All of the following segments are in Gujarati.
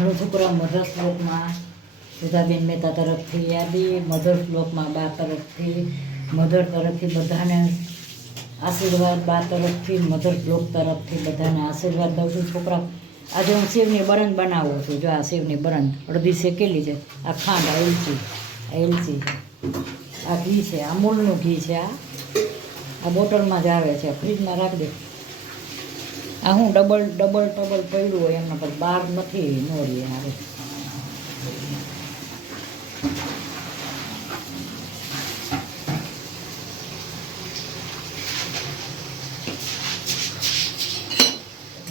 હળુ છોકરા મધર શ્લોકમાં સુધાબેન મહેતા તરફથી યાદી, મધર શ્લોકમાં બા તરફથી, મધર તરફથી બધાને આશીર્વાદ, બા તરફથી, મધર શ્લોક તરફથી બધાને આશીર્વાદ દઉં છું. છોકરા આજે હું સેવની બરંદ બનાવું છું. જો આ સેવની બરંદ અડધી શેકેલી છે. આ ખાંડ, આ એલચી છે, આ ઘી છે, અમૂલનું ઘી છે. આ બોટલમાં જ આવે છે. ફ્રીજમાં રાખી દે. આ હું ડબલ પડ્યું હોય એમના પર બહાર નથી નોરીએ આવે.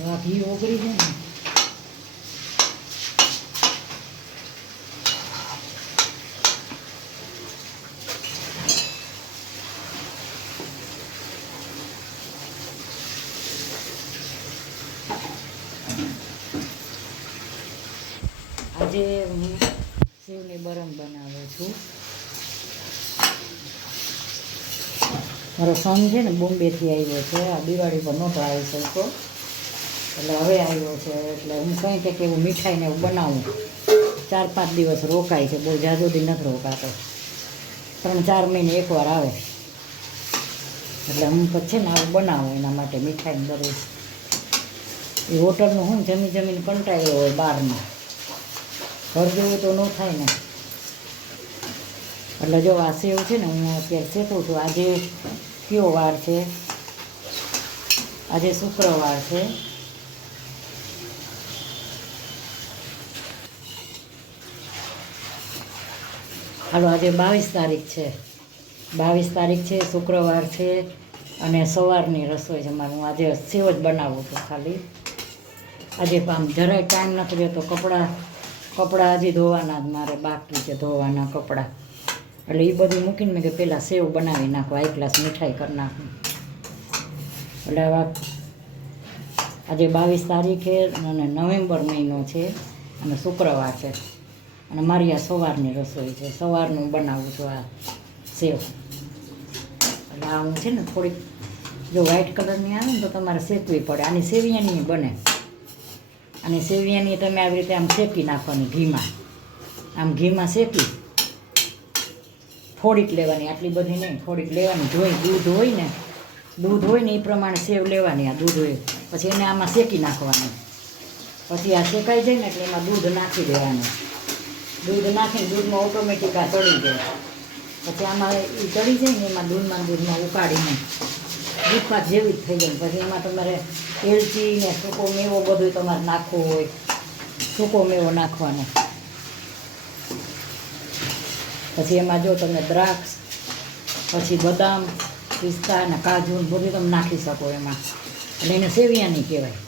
આ ઘી ઓગળી છે ને આજે હું સેવની બરંદ બનાવું છું. મારો સન છે ને બોમ્બેથી આવ્યો છે. આ દિવાળી પર નહોતો આવી શકતો એટલે હવે આવ્યો છે. એટલે હું કંઈક એવું મીઠાઈને એવું બનાવું. 4-5 દિવસ રોકાય છે. બહુ જાજુદી નથી રોકાતો. 3-4 મહિને એકવાર આવે એટલે હું તો છે ને આવું બનાવું એના માટે મીઠાઈને બધું. એ હોટલનું હું જમીને કંટાળ્યો હોય બહારમાં. ઘર જેવું તો ન થાય ને. એટલે જો આ સેવ છે ને હું અત્યારે શેકું છું. આજે કયો વાર છે? આજે શુક્રવાર છે. હાલો આજે 22 તારીખ છે. 22 તારીખ છે, શુક્રવાર છે અને સવારની રસોઈ છે મારે. હું આજે સેવ જ બનાવું છું ખાલી. આજે આમ જરાય ટાઈમ નથી રહેતો. કપડાં હજી ધોવાના જ મારે બાકી છે, ધોવાના કપડાં. એટલે એ બધું મૂકીને મેં કે પહેલાં સેવ બનાવી નાખવા, 1 ગ્લાસ મીઠાઈ કરી નાખું. એટલે આજે 22 તારીખે અને નવેમ્બર મહિનો છે અને શુક્રવાર છે અને મારી આ સવારની રસોઈ છે. સવારનું બનાવું છું આ સેવ. એટલે આ હું છે ને થોડીક જો વ્હાઈટ કલરની આવે ને તો તમારે શેકવી પડે. આની સેવિયાની બને. અને સેવિયાની તમે આવી રીતે આમ શેકી નાખવાની ઘીમાં. આમ ઘીમાં શેકી થોડીક લેવાની, આટલી બધી નહીં, થોડીક લેવાની. જોઈ દૂધ હોય ને એ પ્રમાણે સેવ લેવાની. આ દૂધ હોય પછી એને આમાં શેકી નાખવાનું. પછી આ શેકાઈ જાય ને એટલે એમાં દૂધ નાખી દેવાનું. દૂધ નાખીને દૂધમાં ઓટોમેટિક આ ચડી જાય. પછી આમાં એ ચડી જાય ને એમાં દૂધમાં ઉકાળીને દૂધપાક જેવી જ થઈ જાય. પછી એમાં તમારે એલચી ને સૂકો મેવો બધું તમારે નાખવું હોય. સૂકો મેવો નાખવાનો. પછી એમાં જો તમે દ્રાક્ષ, પછી બદામ, પિસ્તા અને કાજુ બધું તમે નાખી શકો એમાં. એટલે એને સેવિયાની કહેવાય.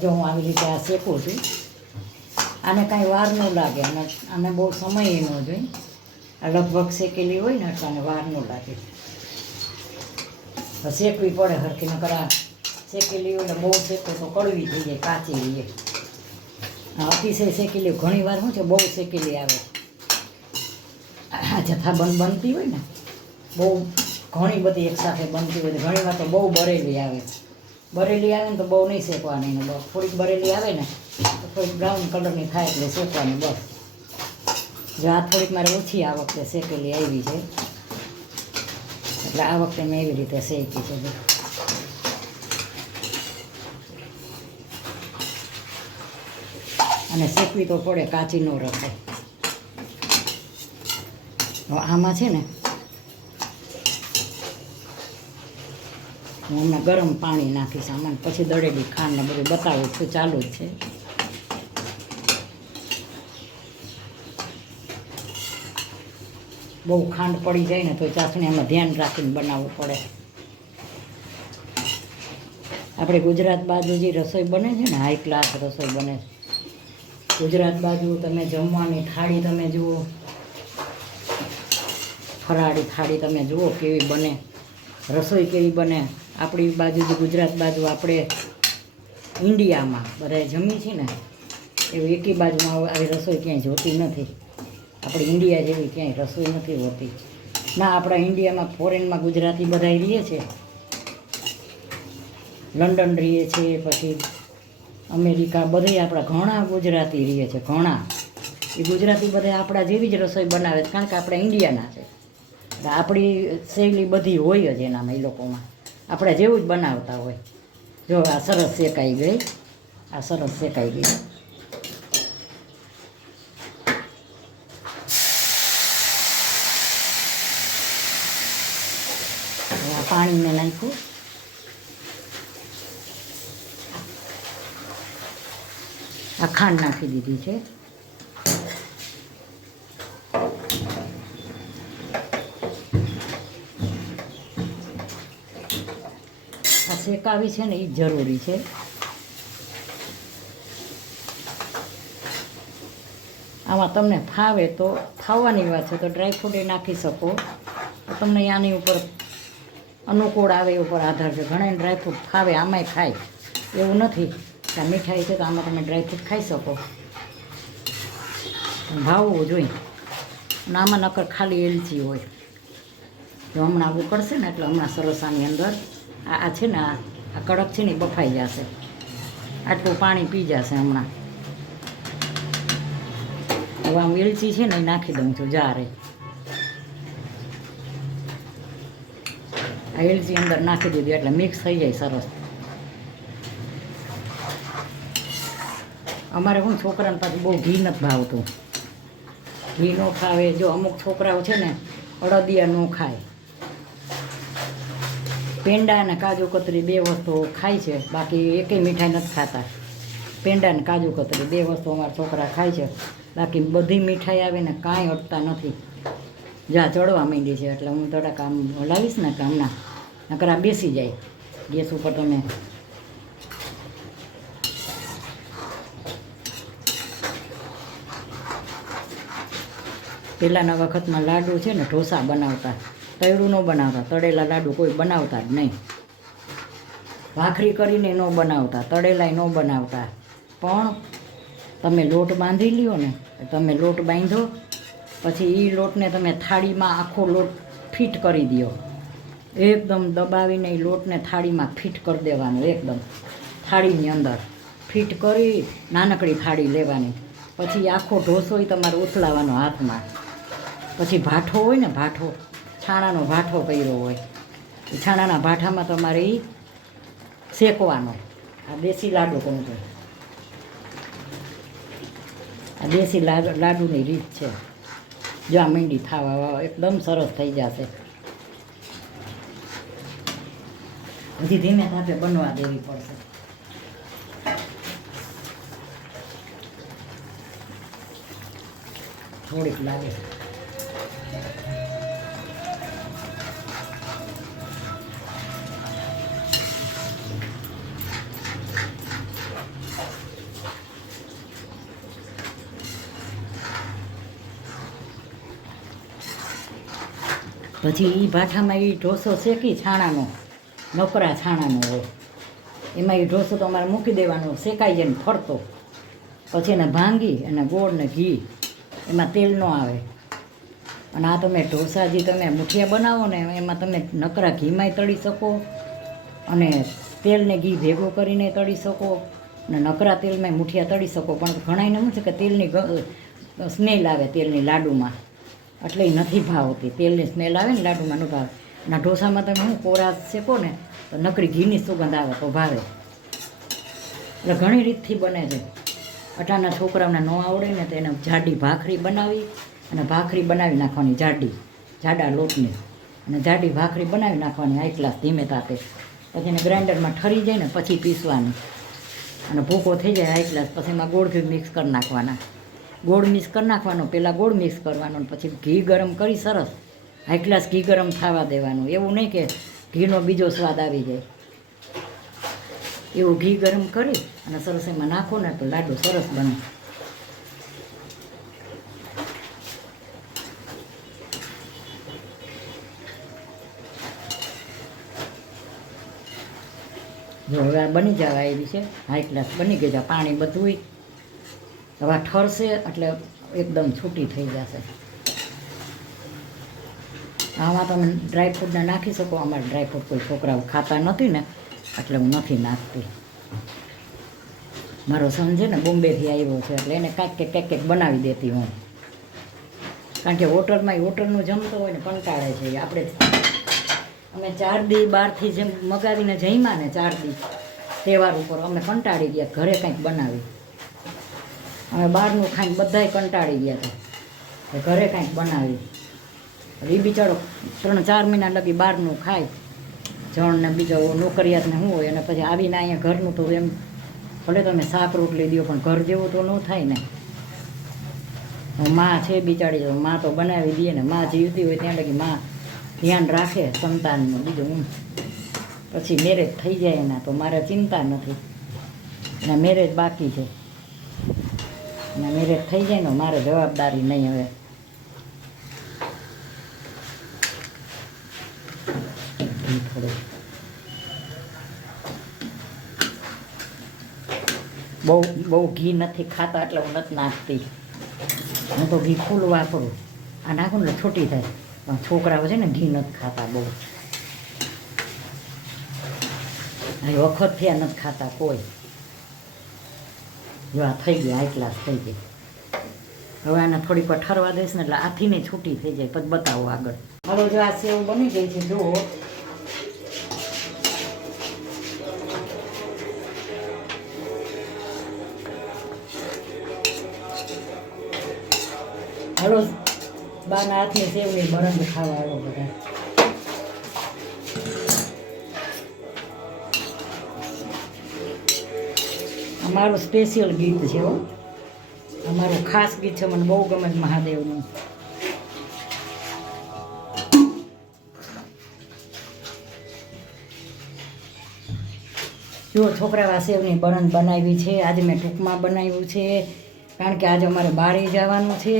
જો હું આવી રીતે આ શેકું છું. આને કાંઈ વાર ન લાગે અને આને બહુ સમય ન જોઈએ. આ લગભગ શેકેલી હોય ને એટલે આને વાર ન લાગે. શેકવી પડે હરખી. નકર આ શેકેલી હોય એટલે બહુ શેકો તો કડવી થઈ જાય, કાચી રહીએ. અતિશય શેકેલી ઘણી વાર શું છે બહુ શેકેલી આવે. જથ્થાબંધ બનતી હોય ને બહુ ઘણી બધી એકસાથે બનતી હોય ઘણી વાર તો બહુ બરેલી આવે. બરેલી આવે ને તો બહુ નહીં શેકવાની. ને બસ થોડીક બરેલી આવે ને તો થોડીક બ્રાઉન કલરની થાય એટલે શેકવાની બસ. જો આ થોડીક મારે ઓછી આ વખતે શેકેલી આવી છે એટલે આ વખતે મેં એવી રીતે શેકી છે. અને શેકવી તો પડે, કાચી ન રખે. આમાં છે ને હું હમણાં ગરમ પાણી નાખીશ આમાં. પછી દળેલી ખાંડને બધું બતાવું છું, ચાલુ જ છે. બહુ ખાંડ પડી જાય ને તો ચાસણી આમાં ધ્યાન રાખીને બનાવવું પડે. આપણે ગુજરાત બાજુ જે રસોઈ બને છે ને હાઈ ક્લાસ રસોઈ બને છે. ગુજરાત બાજુ તમે જમવાની થાળી તમે જુઓ, ફરાળી થાળી તમે જુઓ કેવી બને, રસોઈ કેવી બને. આપણી બાજુ જે ગુજરાત બાજુ આપણે ઇન્ડિયામાં બધાએ જમી છે ને એવું એકી બાજુમાં આવી રસોઈ ક્યાંય જોતી નથી. આપણે ઇન્ડિયા જેવી ક્યાંય રસોઈ નથી હોતી. ના, આપણા ઇન્ડિયામાં ફોરેનમાં ગુજરાતી બધા રહીએ છે લંડન રહીએ છીએ, પછી અમેરિકા, બધે આપણા ઘણા ગુજરાતી રહીએ છે, ઘણા. એ ગુજરાતી બધા આપણા જેવી જ રસોઈ બનાવે છે, કારણ કે આપણે ઇન્ડિયાના છે. આપણી શૈલી બધી હોય જ એનામાં, એ લોકોમાં આપણે જેવું જ બનાવતા હોય. જો આ સરસ શેકાઈ ગઈ, આ સરસ શેકાઈ ગઈ. પાણી મેં નાખ્યું. આ ખાંડ નાખી દીધી છે. આ શેકાવી છે ને એ જરૂરી છે. આમાં તમને ફાવે તો, ફાવવાની વાત છે તો ડ્રાયફ્રૂટ એ નાખી શકો. તમને આની ઉપર અનુકૂળ આવે એ ઉપર આધાર છે. ઘણા ડ્રાયફ્રૂટ ફાવે, આમાંય ખાય, એવું નથી કે આ મીઠાઈ છે તો આમાં તમે ડ્રાયફ્રૂટ ખાઈ શકો. ભાવવું જોઈએ. અને આમાં નકર ખાલી એલચી હોય. જો હમણાં ઉકળશે ને એટલે હમણાં સરસ આની અંદર આ છે ને, આ કડક છે ને એ બફાઈ જશે. આટલું પાણી પી જશે હમણાં. હવે આમ એલચી છે ને એ નાખી દઉં છું જારે. આ એલચી અંદર નાખી દીધી એટલે મિક્સ થઈ જાય સરસ. અમારે હું છોકરાને પાછું બહુ ઘી નથી ભાવતું. ઘી ન ખાવે. જો અમુક છોકરાઓ છે ને અડદિયા ન ખાય. પેંડા અને કાજુ કતરી 2 વસ્તુ ખાય છે, બાકી એકેય મીઠાઈ નથી ખાતા. પેંડા અને કાજુ કતરી 2 વસ્તુ અમારા છોકરા ખાય છે, બાકી બધી મીઠાઈ આવે ને કાંઈ અટતા નથી. જા ચડવા માંડી છે એટલે હું થોડાક આમ હલાવીશ ને કે હમણાં નકર આ બેસી જાય ગેસ ઉપર. તમે પહેલાંના વખતમાં લાડુ છે ને ઢોસા બનાવતા, તળેલું ન બનાવતા. તળેલા લાડુ કોઈ બનાવતા જ નહીં. ભાખરી કરીને ન બનાવતા, તળેલાય ન બનાવતા. પણ તમે લોટ બાંધી લ્યો ને, તમે લોટ બાંધો પછી એ લોટને તમે થાળીમાં આખો લોટ ફિટ કરી દો. એકદમ દબાવીને એ લોટને થાળીમાં ફિટ કરી દેવાનો. એકદમ થાળીની અંદર ફિટ કરી નાનકડી થાળી લેવાની. પછી આખો ઢોસો એ તમારે ઉથલાવાનો હાથમાં. પછી ભાઠો હોય ને, ભાઠો, છાણાનો ભાઠો કર્યો હોય, એ છાણાના ભાઠામાં તમારે એ શેકવાનો. આ દેશી લાડુ કહું છું. આ દેશી લાડુની રીત છે. જો આ મીંડી થવા એકદમ સરસ થઈ જશે. હજી ધીમે ધાપે બનવા દેવી પડશે. થોડીક લાગે. પછી એ ભાઠામાં એ ઢોસો શેકી છાણાનો, નકરા છાણાનો હોય, એમાં એ ઢોસો તો અમારે મૂકી દેવાનો, શેકાઈ જાય ને ફરતો. પછી એને ભાંગી અને ગોળ ને ઘી, એમાં તેલ ન આવે. અને આ તમે ઢોસા જે તમે મુઠિયા બનાવો ને એમાં તમે નકરા ઘીમાંય તળી શકો અને તેલને ઘી ભેગું કરીને તળી શકો અને નકરા તેલમાં મુઠિયા તળી શકો. પણ ઘણાને શું છે કે તેલની સ્મેલ આવે તેલની લાડુમાં, એટલે એ નથી ભાવતી. તેલની સ્મેલ આવે ને લાડુમાં ન ભાવે. અને ઢોસામાં તમે શું કોરા શેકો ને તો નકરી ઘીની સુગંધ આવે તો ભાવે. એટલે ઘણી રીતથી બને છે. અટાના છોકરાઓને ન આવડે ને તો એને જાડી ભાખરી બનાવી અને ભાખરી બનાવી નાખવાની, જાડા લોટની, અને જાડી ભાખરી બનાવી નાખવાની હાઈ ક્લાસ ધીમે તાપે. પછી એને ગ્રાઇન્ડરમાં ઠરી જાય ને પછી પીસવાની અને ભૂકો થઈ જાય હાઈ ક્લાસ. પછી એમાં ગોળ ઘી મિક્સ કરી નાખવાના. ગોળ મિક્સ કરી નાખવાનો, પહેલાં ગોળ મિક્સ કરવાનો, પછી ઘી ગરમ કરી સરસ હાઈ ક્લાસ ઘી ગરમ થવા દેવાનું. એવું નહીં કે ઘીનો બીજો સ્વાદ આવી જાય. એવું ઘી ગરમ કરી અને સરસ એમાં નાખો ને તો લાડુ સરસ બને. જો હવે આ બની જવા એવી છે, હાઈ ક્લાસ બની ગઈ છે. પાણી બધું હવે ઠરશે એટલે એકદમ છૂટી થઈ જશે. આમાં તમે ડ્રાયફ્રૂટને નાખી શકો. અમારે ડ્રાયફ્રૂટ કોઈ છોકરાઓ ખાતા નથી ને એટલે હું નથી નાખતી. મારો સન છે ને બોમ્બેથી આવ્યો છે એટલે એને કાંઈક બનાવી દેતી હું. કારણ કે હોટલનું જમતો હોય ને કંટાળે છે. આપણે અમે 4 દી બહારથી જેમ મગાવીને જમ્યા ને 4 દી તહેવાર ઉપર અમે કંટાળી ગયા. ઘરે કંઈક બનાવી અમે બહારનું ખાઈને બધાય કંટાળી ગયા હતા. ઘરે કંઈક બનાવી. એ બિચારો 3-4 મહિના લગી બહારનું ખાય. જણને બીજો નોકરિયાતને શું હોય, અને પછી આવીને અહીંયા ઘરનું તો એમ ભલે તમે શાક રોટલી દો પણ ઘર જેવું તો ન થાય ને. માં છે બિચારી, માં તો બનાવી દે ને. માં જીવતી હોય ત્યાં લગી માં ધ્યાન રાખે સંતાનનું. બીજું હું પછી મેરેજ થઈ જાય એના તો મારે ચિંતા નથી. એના મેરેજ બાકી છે. એના મેરેજ થઈ જાય ને મારે જવાબદારી નહીં હવે. થોડું બહુ ઘી નથી ખાતા એટલે હું નથી નાખતી. હું તો ઘી ફૂલ વાપરું. આ નાખું ને છૂટી થાય. પણ છોકરાઓ છે ને ઘી નથી ખાતા બહુ. વખત થયા નથી ખાતા કોઈ. જો આ થઈ ગયા, હાઈ ક્લાસ થઈ ગઈ. હવે આને થોડીક વાર ઠરવા દઈશ ને એટલે આથીને છૂટી થઈ જાય. પછી બતાવો આગળ. હવે જો આ સેવ બની ગઈ છે જુઓ. હાલો બાના હાથની સેવની બરંદ ખાવા આવો બધા. અમારું સ્પેશિયલ ગીત છે હો. અમારું ખાસ ગીત છે. મને બહુ ગમે છે મહાદેવનું. જો છોકરા સેવની બરંદ બનાવી છે. આજે મેં ટૂંકમાં બનાવ્યું છે કારણ કે આજે અમારે બહારે જવાનું છે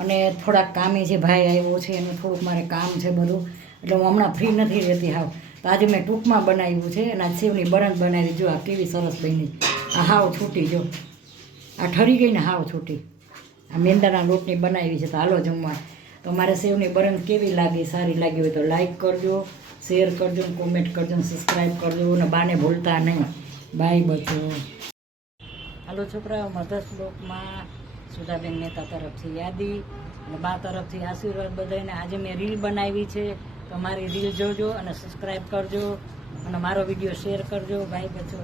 અને થોડાક કામે છે. ભાઈ આવ્યો છે એનું થોડુંક મારે કામ છે બધું, એટલે હું હમણાં ફ્રી નથી રહેતી હાવ. તો આજે મેં ટૂંકમાં બનાવ્યું છે અને આ સેવની બરંદ બનાવી. જો આ કેવી સરસ બની. આ હાવ છૂટી. જો આ ઠરી ગઈ ને હાવ છૂટી. આ મેંદાના લોટની બનાવી છે. તો હાલો જમવા. તો મારે સેવની બરંદ કેવી લાગી, સારી લાગી હોય તો લાઈક કરજો, શેર કરજો, કોમેન્ટ કરજો, સબસ્ક્રાઈબ કરજો અને બાને ભૂલતા નહીં. બાય બચો. હાલો છોકરાઓ, મધર્સ બ્લોકમાં સુધાબેન મહેતા તરફથી યાદી અને બા તરફથી આશીર્વાદ બધાને. આજે મેં રીલ બનાવી છે તો મારી રીલ જોજો અને સબસ્ક્રાઈબ કરજો અને મારો વિડીયો શેર કરજો. બાય બચો.